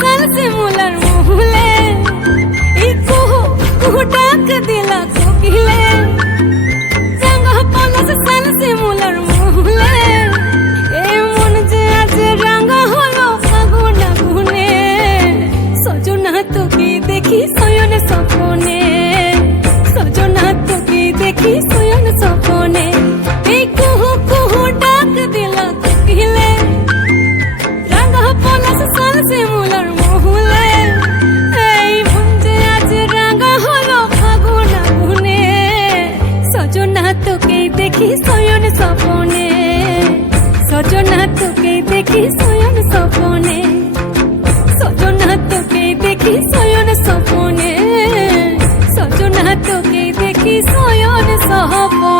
साल से मुलर मुहले कुहू कुहू डाक दिला कोकिले रंग पलस साल से मुलर मुहले मन जे आज रंग हलो फागुन गुने सजना তোকে দেখি শয়ন স্বপ্নে সজনা তোকে দেখি শয়ন স্বপ্নে এই কুহু কুহু ডাক দিলা কোকিলে রঙ পলাশ সাল সে মুলার মহুলে এই মন যে আজ রঙ হলো ফাগুন গুনে সজনা তোকে দেখি শয়ন স্বপ্নে সজনা তোকে দেখি শয়ন স্বপ্নে সজনা তোকে দেখি শয়ন স্বপ্নে সজনা তোকে দেখি শয়ন স্বপ্নে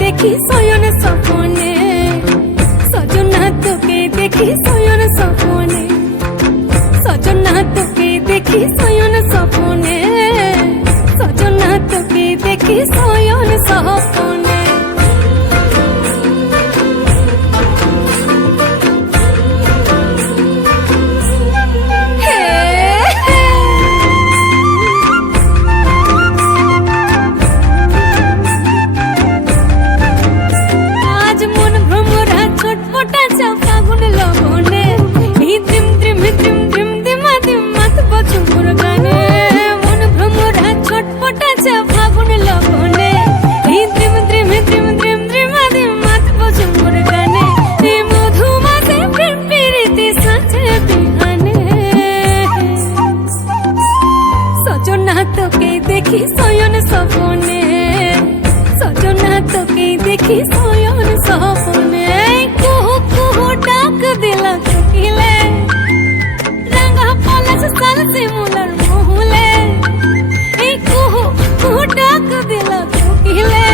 দেখি শয়ন স্বপ্নে সজনা তোকে দেখি শয়ন স্বপ্নে সজনা তোকে দেখি শয়ন স্বপ্নে সজনা তোকে দেখি শয়ন স্বপ্নে তোকে দেখি শয়ন স্বপ্নে সজনা তোকে দেখি শয়ন স্বপ্নে কুহু কুহু ডাক দিলা কোকিলে রঙ পলাশ সাল সে মুলার মহুলে এই কুহু কুহু ডাক দিলা কোকিলে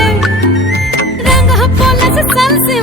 রঙ পলাশ সাল সে